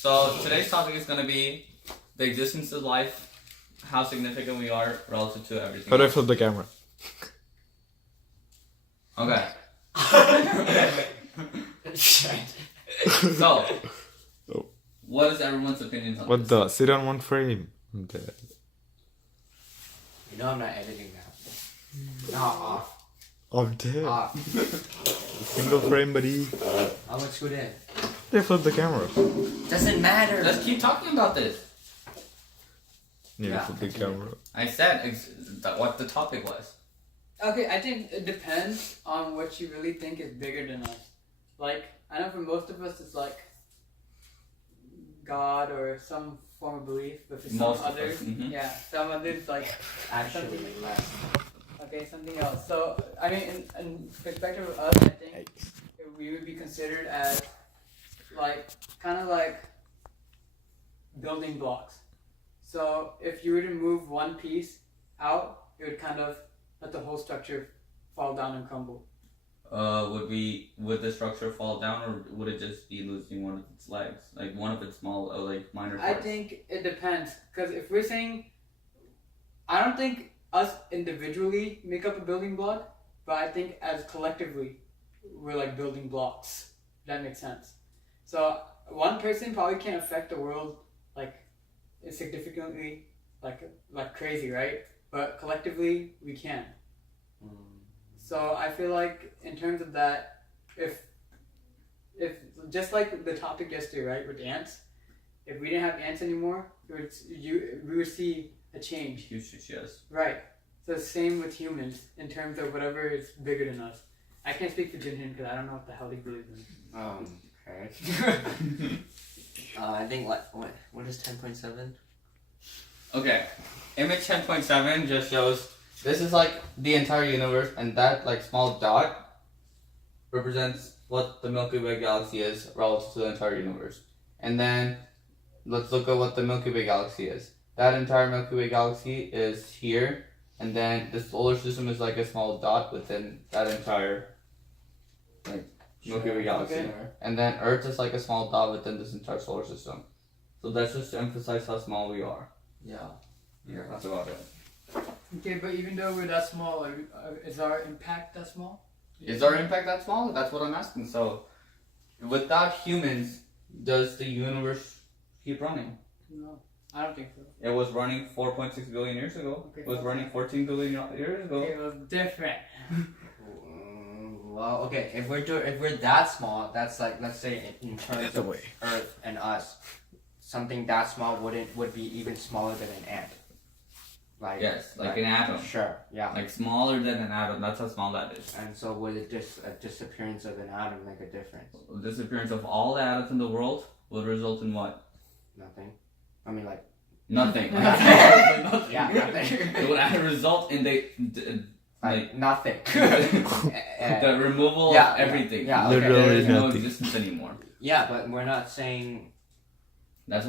So today's topic is gonna be the existence of life, how significant we are relative to everything. How do I flip the camera? Okay. So, Oh. what is everyone's opinions on What this? the? Sit on one frame. I'm dead. You know I'm not editing now. No, off. I'm dead. Off. Single frame, buddy. I went screwed in. They flip the camera. Doesn't matter. Let's keep talking about this. Yeah, flip the camera. I said what the topic was. Okay, I think it depends on what you really think is bigger than us. Like, I know for most of us it's like God or some form of belief, but for some Most of us, others, mhm. yeah, some others like, Actually, less. okay, something else. So, I mean, in perspective of us, I think we would be considered as like, kind of like building blocks. So, if you were to move one piece out, it would kind of let the whole structure fall down and crumble. Would the structure fall down, or would it just be losing one of its legs, like one of its small, like minor I parts? think it depends, because if we're saying, I don't think us individually make up a building block, but I think as collectively, we're like building blocks. If that makes sense. So one person probably can't affect the world like significantly, like crazy, right? But collectively, we can. So I feel like in terms of that, if just like the topic yesterday, right, with ants, if we didn't have ants anymore, we would see a change. Huge, yes. Right. So same with humans in terms of whatever is bigger than us. I can't speak for Jinhin because I don't know what the hell he believes in. Okay. I think what is 10.7? Okay, image 10.7 just shows this is like the entire universe, and that like small dot represents what the Milky Way galaxy is relative to the entire universe. And then let's look at what the Milky Way galaxy is. That entire Milky Way galaxy is here, and then the solar system is like a small dot within that entire like Milky Way galaxy. Okay. And then Earth is like a small dot within this entire solar system. So that's just to emphasize how small we are. Yeah. Yeah, that's about it. Okay, but even though we're that small, is our impact that small? Is our impact that small? That's what I'm asking. So, without humans, does the universe keep running? No, I don't think so. It was running 4.6 billion years ago. Okay, It was okay. running 14 billion years ago. It was different. Well, okay. If we're that small, that's like, let's say in terms of Earth and us, something that small would be even smaller than an ant. Like Yes, like an atom. Sure. Yeah. Like smaller than an atom. That's how small that is. And so would it just a disappearance of an atom make a difference? The disappearance of all the atoms in the world would result in what? Nothing. I mean, like. Nothing. Yeah, nothing. It would result in Like nothing. the removal Yeah, of yeah, everything. yeah, okay. There is no nothing. existence anymore. Yeah, but we're not saying. That's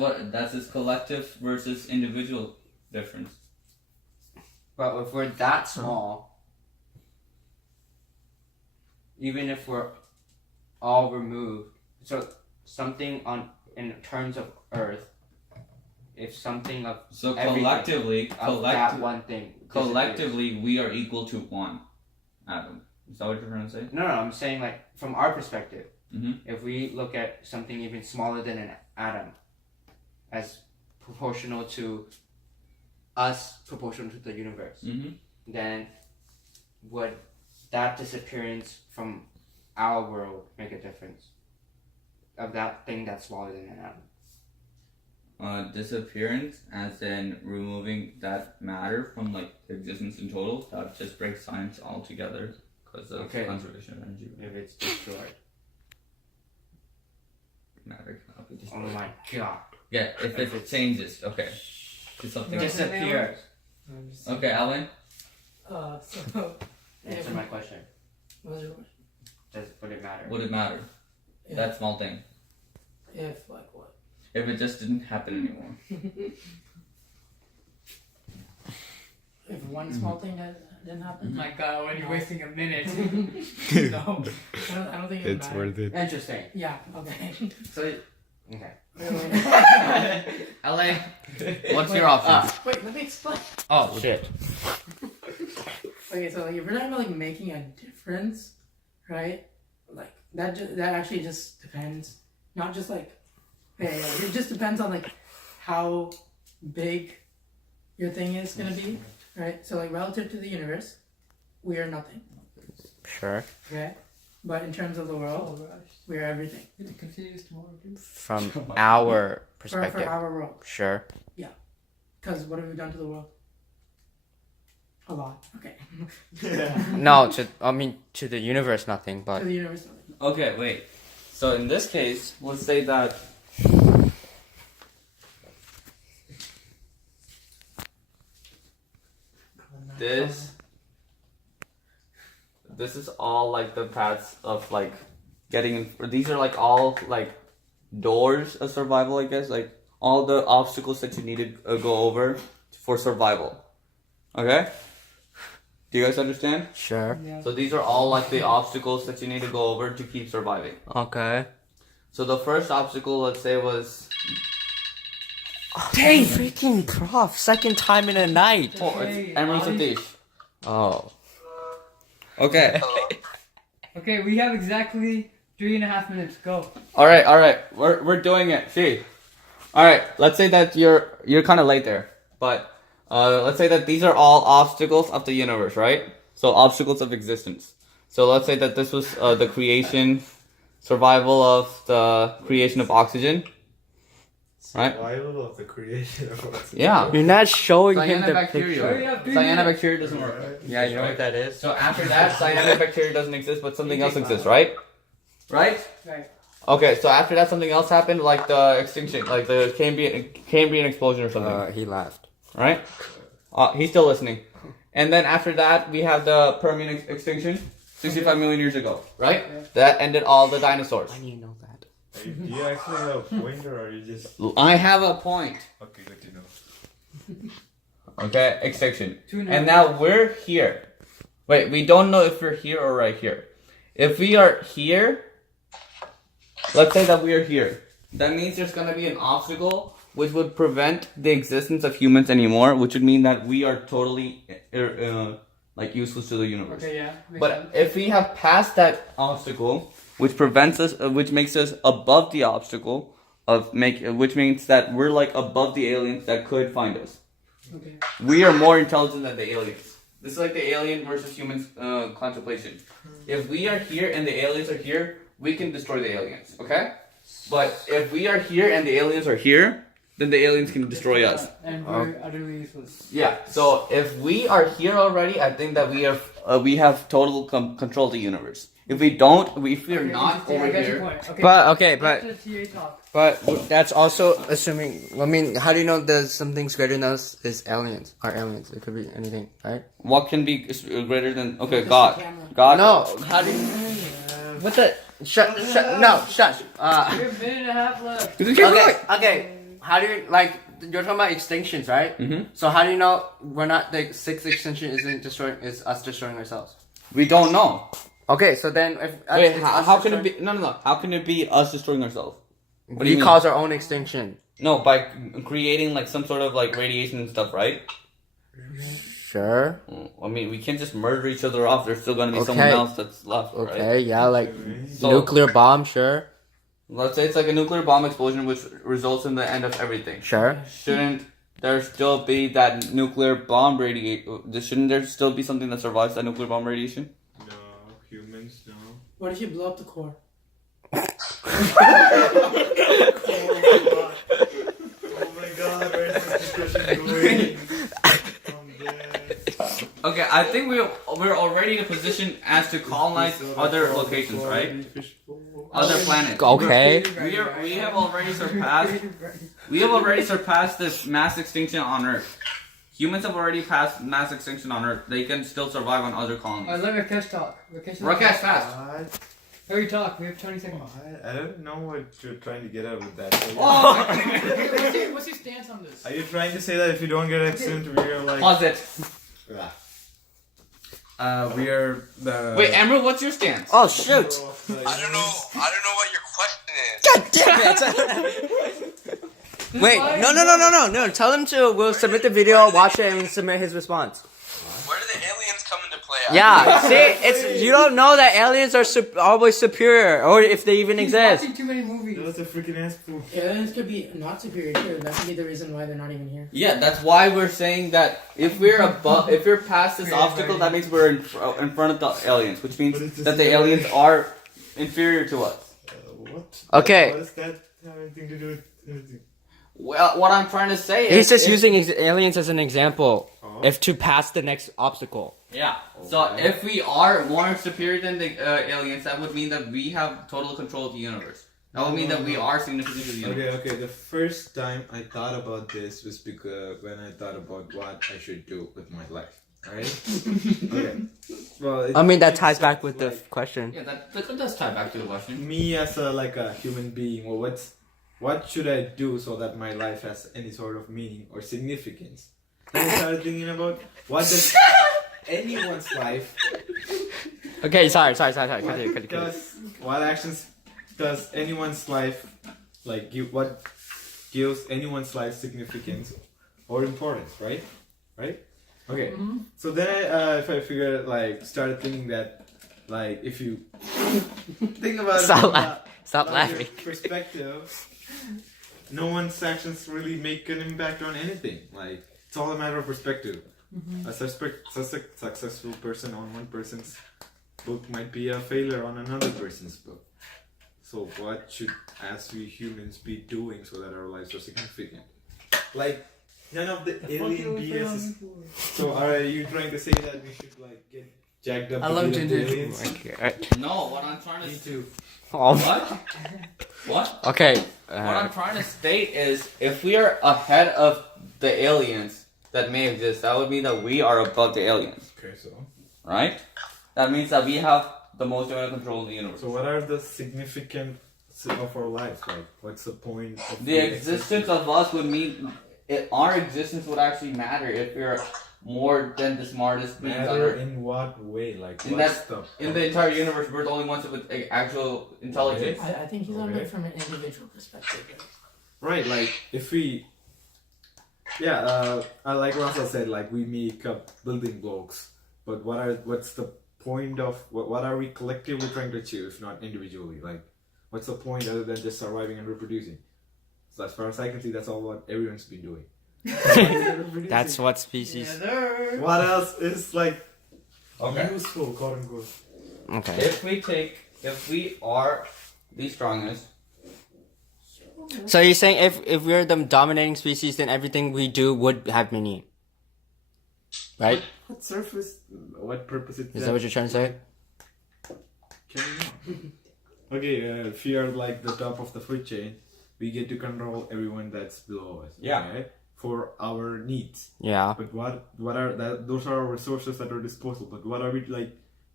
this collective versus individual difference. But if we're that small, even if we're all removed, so something in terms of Earth, if something of So everything that one thing disappears. collectively, we are equal to one atom. Is that what you're trying to say? No, I'm saying like from our perspective, Mhm. if we look at something even smaller than an atom, as proportional to us, proportional to the universe, Mm-hmm. then would that disappearance from our world make a difference? Of that thing that's smaller than an atom. Disappearance, as in removing that matter from like existence in total, that just breaks science altogether because of Okay. conservation of energy. If it's destroyed. Matter cannot be Oh destroyed. my god. Yeah, if it changes, okay, to something. No. else. Disappears. Okay, Alan. So Answer my question. what's your question? Would it matter? Would it matter? Yeah. That small thing. If like what? If it just didn't happen anymore. If one small thing that didn't happen? Mhm. My God, when you're wasting a minute. No, I don't think it It's matter. worth it. Interesting. Yeah. Okay. So Okay. LA, what's your option? Wait, let me explain. Oh shit. Okay, so like if we're talking about like making a difference, right? Like that actually just depends. Not just like, hey, it just depends on like how big your thing is gonna be, right? So like relative to the universe, we are nothing, Sure. okay? But in terms of the world, we are everything From our for perspective. our world. Sure. Because what have we done to the world? A lot. Okay. No, to the universe, nothing. To But the universe, nothing. Okay, wait. So in this case, let's say that this is all like the paths of like getting. These are like all like doors of survival, I guess. Like all the obstacles that you need to go over for survival. Okay. Do you guys understand? sure. So these are all like the obstacles that you need to go over to keep surviving. Okay. So the first obstacle, let's say, was Dang, freaking prof! Second time in a night. it's Emery Satish. Oh. Okay. Okay, we have exactly 3.5 minutes. Go. all right. We're doing it. See. All right. Let's say that you're kind of late there, but let's say that these are all obstacles of the universe, right? So obstacles of existence. So let's say that this was the creation, survival of the creation of oxygen. Right? Survival of the creation of what's Yeah. You're not showing him the picture. Cyanobacteria. Cyanobacteria doesn't work. Yeah, you know what that is? So after that, cyanobacteria doesn't exist, but something else exists, right? Right? Right. Okay, so after that, something else happened, like the extinction, like the Cambrian explosion or something, He laughed. right? He's still listening. And then after that, we have the Permian extinction, 65 million years ago, right? Yeah. That ended all the dinosaurs. Why do you know that? Do you actually have a pointer or are you just... I have a point. Okay, good to know. Okay, extinction. 2.5 And now we're here. Wait, we don't know if we're here or right here. If we are here, let's say that we are here. That means there's gonna be an obstacle which would prevent the existence of humans anymore, which would mean that we are totally like useless to the universe. Okay, yeah. Makes But sense. if we have passed that obstacle, which prevents us, which makes us above the obstacle which means that we're like above the aliens that could find us. Okay. We are more intelligent than the aliens. This is like the alien versus humans contemplation. If we are here and the aliens are here, we can destroy the aliens, okay? But if we are here and the aliens are here, then the aliens can destroy us. And we're utterly useless. Yeah. So if we are here already, I think that we have total control of the universe. If we don't, if we are not I over got your here, point. Okay. But That's just TA talk. But that's also assuming. I mean, how do you know there's something greater than us is aliens? Are aliens? It could be anything, right? what can be greater than Just the God? camera. God. No. How do you? What the? Shut. No. Shush. We have a minute and a half left. Okay. How do you like? You're talking about extinctions, right? Mm-hmm. So how do you know we're not the sixth extinction isn't destroying? Is us destroying ourselves? We don't know. Okay, so then if Wait, it's how, us how can it destroying- be? No. How can it be us destroying ourselves? What do We you mean? cause our own extinction. No, by creating like some sort of like radiation and stuff, right? Sure. I mean, we can't just murder each other off. There's still gonna be someone Okay. else that's left, right? Okay. Yeah. Like So- nuclear bomb. Sure. Let's say it's like a nuclear bomb explosion, which results in the end of everything. Sure. Shouldn't there still be that nuclear bomb radiation? Shouldn't there still be something that survives that nuclear bomb radiation? No, humans, no. What if you blow up the core? Oh my god, where is this discussion going? I'm dead. Okay, I think we're already in a position as to colonize other locations, right? Other planets. Okay. We have already surpassed this mass extinction on Earth. Humans have already passed mass extinction on Earth. They can still survive on other colonies. Alright, let Rakesh talk. Rakesh, fast. What? Hurry, talk. We have 20 seconds. What? I don't know what you're trying to get at with that. So yeah. Oh! What's your stance on this? Are you trying to say that if you don't get extinct, we are like... Pause it. We are the... Wait, Emerald, what's your stance? Oh shoot. I I don't know what your question God damn it! Wait, no. Tell him to. We'll submit the video, watch it, and submit his response. Where do the aliens come into play? Yeah, see, it's you don't know that aliens are always superior, or if they even He's exist. watching too many movies. That was a freaking ass pool. Aliens could be not superior too. That could be the reason why they're not even here. Yeah, that's why we're saying that if we're if we're past this obstacle, that means we're in front of the aliens, which means But it's that the just- aliens are inferior to us. What? Okay. What does that have anything to do with anything? Well, what I'm trying to say is He's just if- using aliens as an example, Oh. if to pass the next obstacle. Yeah. So if we are more superior than the aliens, that would mean that we have total control of the universe. That would mean that we are significant to the universe. Okay. The first time I thought about this was because when I thought about what I should do with my life. Alright? Okay. Well, I mean, that ties back with the like question. Yeah, that does tie back to the question. me as a human being. Well, what should I do so that my life has any sort of meaning or significance? Then I started thinking about what does anyone's life. Okay, sorry. Continue. What actions does anyone's life what gives anyone's life significance or importance, right? Okay. So then if I figured started thinking that if you think about Stop from laughing. your perspective, no one's actions really make an impact on anything. It's all a matter of perspective. A successful person on one person's book might be a failure on another person's book. So what should as we humans be doing so that our lives are significant? None of the alien BS is... So are you trying to say that we should get jacked up I to love be like Ginger. the aliens? No, what I'm trying to Me too. Oh, what? What? okay. What I'm trying to state is, if we are ahead of the aliens that may exist, that would mean that we are above the aliens, Okay, so right? That means that we have the most amount of control in the universe. So what are the significance of our lives? What's the point of The existence of us would mean our existence would actually matter if we're more than the smartest beings on matter Earth. in what way? In the entire universe, we're the only ones with actual intelligence. I think he's on Okay. it from an individual perspective. Right, if we like Russell said, we make up building blocks, but what's the point of what are we collectively trying to achieve if not individually? What's the point other than just surviving and reproducing? So as far as I can see, that's all what everyone's been doing. That's what species. What else is Okay. useful, quote unquote? Okay. If we are the strongest, So you're saying if we're the dominating species, then everything we do would have meaning, right? What purpose Is that what you're trying to say? Okay, if we are the top of the food chain, we get to control everyone that's below us. Yeah. Okay? For our needs. Yeah. But what are that? Those are our resources at our disposal. But what are we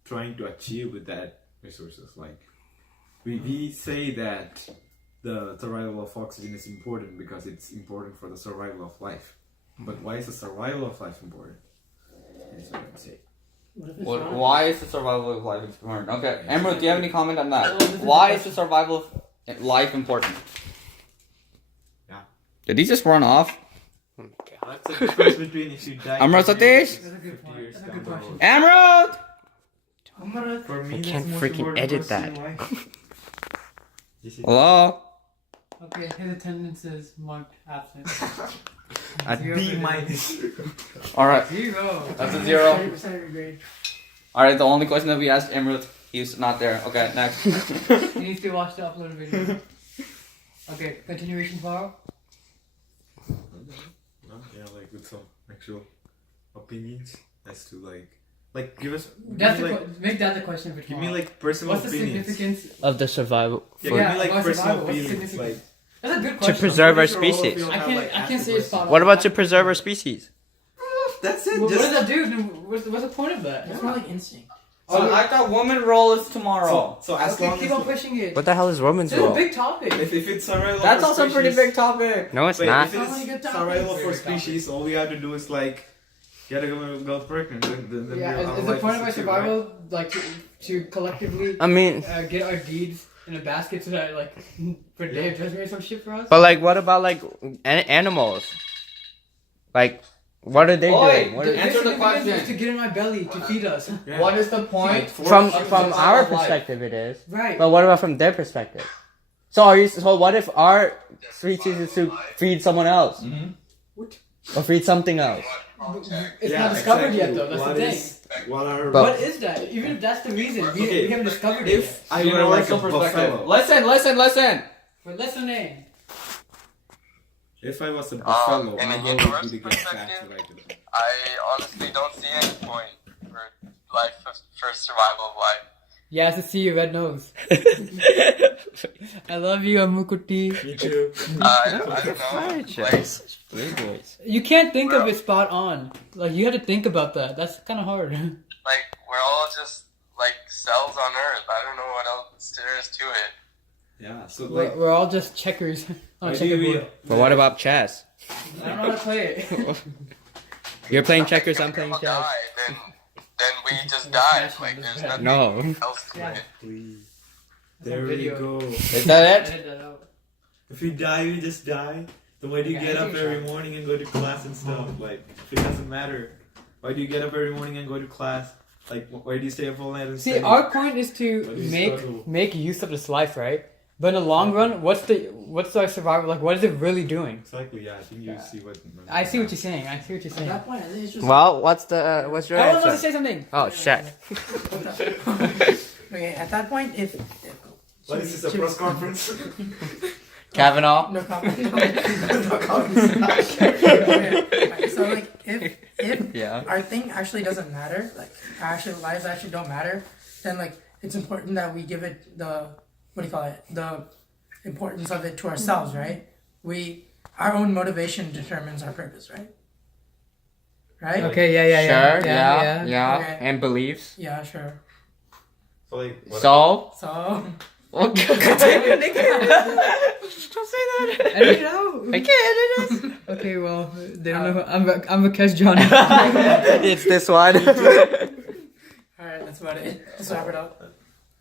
trying to achieve with that resources? We say that the survival of oxygen is important because it's important for the survival of life. But why is the survival of life important? That's what I'm saying. What if it's not? why is the survival of life important? Okay, Emerald, do you have any comment on that? Oh, this is Why the is the survival of life important? Yeah. Did he just run off? That's the difference between if you die. Amra Satish? That's a good point. years That's a down good the question. road. Emerald! For me, I that's can't the most freaking important edit question that. in life. Yes, it- Hello? Okay, his attendance is marked absent. At Zero B for minus. Alright, 0. that's a 0. 30% of your grade. Alright, the only question that we asked Emerald, he's not there. Okay, next. He needs to watch the uploaded video. Okay, continuation tomorrow. No, yeah, with some actual opinions as to give us. That's give the me, make that the question for give tomorrow. me personal What's the opinions. significance? Of the survival. Yeah, Yeah, give me about personal survival, what's the opinions. significance? That's a good To question. preserve our I'm pretty sure all of species. you I have, can't asked say the it's spot on. What about to preserve our species? That's it. What Just does that do? What's the point of that? It's more like instinct. So I thought woman roll is tomorrow. so as Okay, long keep as on pushing it. What the hell is Roman's It's a role? big topic. if it's survival. That's for also a pretty species- big topic. No, it's Wait, not. if Sounds like a it's good survival topic. for Very topic. species, all we have to do is get a girl pregnant. Then Yeah, our is the life point of our secure, right? survival to collectively I mean, get our deeds in a basket so that like for Dave does or some shit for us. But like, what about like animals? Like, what are they doing? What the- answer the question. Is to get in my belly to feed us. Yeah. What is the point? from of from the our cycle of life? perspective, it is. Right. But what about from their perspective? So are you? So what if our species is to feed someone else, or feed something else? It's not discovered yet though. That's the thing. What are But- What is that? Even if that's the reason, we haven't discovered it yet. if I You were know, like a universal perspective. buffalo? Listen. But listening. If I was a buffalo, in my a goal would universal be to get perspective, back to like I honestly don't see any point for life for survival of life. Yeah, to see your red nose. I love you, Amukuti. Me too. I don't know. Like, You can't think of it spot on. Like you have to think about that. That's kind of hard. like we're all just like cells on Earth. I don't know what else there is to it. Yeah. So like, We're all just checkers on a why do we- checkerboard. But what about chess? I don't know how to play it. You're playing I think checkers. if I'm playing people chess. die, then we just die. Like there's nothing No. else to Yeah. it. please. That's There a we video. go. Is that it? Edit that out. If we die, we just die. Then why do you Okay, get I up think every so. morning and go to class and stuff? Like, it doesn't matter. Why do you get up every morning and go to class? Like, why do you stay up all night and See, study? our point is to What do you struggle? make use of this life, right? But in the long run, what's our survival like? What is it really doing? Exactly, yeah. I think you see what... I see what you're saying. I see what you're At saying. that point, I think it's just. Well, what's your Everyone wants to answer? say something. Oh shit. Okay, at that point, if. What is this, a press conference? Kavanaugh. No comment. No comment. Okay, so like if Yeah. our thing actually doesn't matter, like actually lives actually don't matter, then like it's important that we give it the the importance of it to ourselves, right? Our own motivation determines our purpose, right? Right? Okay. Yeah. Sure. Yeah. Okay. And beliefs. Yeah, sure. So, like, what So. So Continue, Nick. Don't say that. Edit it out. I can't edit this. Okay. Well, they don't know. I'm Rakesh John. It's this one. alright, that's about it. Let's wrap it up.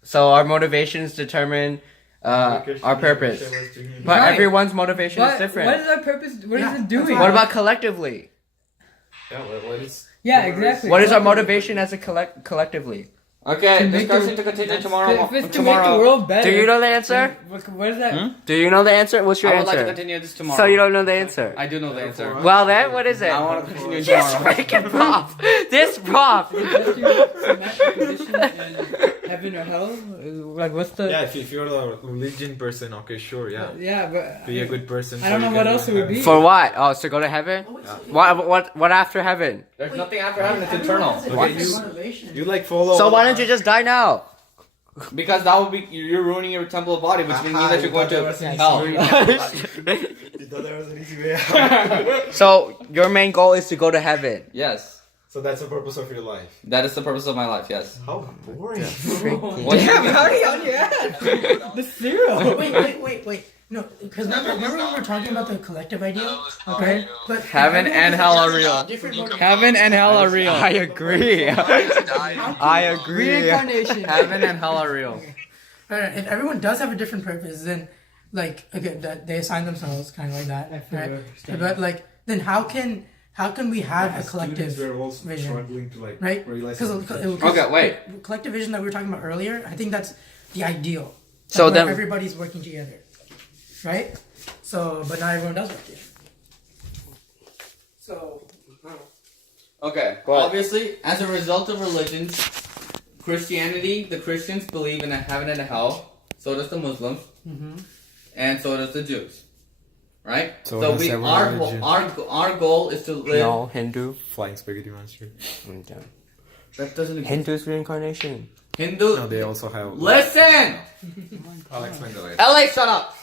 So our motivations determine our purpose. But Right. everyone's motivation is What different. is our purpose? What Yeah, is it that's doing? What about collectively? Yeah, what is... Yeah, exactly. What is our motivation as a collectively? Okay, To make discussion the- to continue If tomorrow. it's to make the tomorrow. world better. Do you know the answer? What is that? Do you know the answer? What's your I would like to answer? continue this tomorrow. So you don't know the answer. I do know the answer. Well then, what is it? I want to continue This tomorrow. freaking prof. This prof. Just your semantic position in heaven or hell? Like, what's the? Yeah, if you're a religion person, okay, sure, yeah. Yeah, but Be a good person. I don't know what else it would be. For what? Oh, so go to heaven? What after heaven? There's nothing after heaven. It's eternal. Okay, Motivation. You like follow... So why don't you just die now? Because that would be you're ruining your temple of body, which means that you're going to hell. You thought there was an easy way out. So your main goal is to go to heaven. Yes, So that's the purpose of your life. that is the purpose of my life. Yes. How boring. What? The zero. Wait. No, because remember when we were talking about the collective idea? Okay? But Heaven and hell are real. different motivation. Heaven and hell are real. I agree. I agree. Reincarnation. Heaven and hell are real. Alright, if everyone does have a different purpose, then like okay, that they assign themselves kind of like that, right? But like, then how can we have a collective? Students were also vision. struggling to like Right? realize Because Okay, wait. collective vision that we were talking about earlier, I think that's the ideal. So Like, where then- everybody's working together, right? So, but not everyone does work together. So, Okay. Obviously, as a result of religions, Christianity, the Christians believe in a heaven and a hell. So does the Muslims, and so does the Jews. Right. So does every religion. our goal is to live. No, Hindu. flying spaghetti monster. That doesn't exist. Hindu's reincarnation. Hindu. No, they also have. Listen. I'll explain that later. LA, shut up.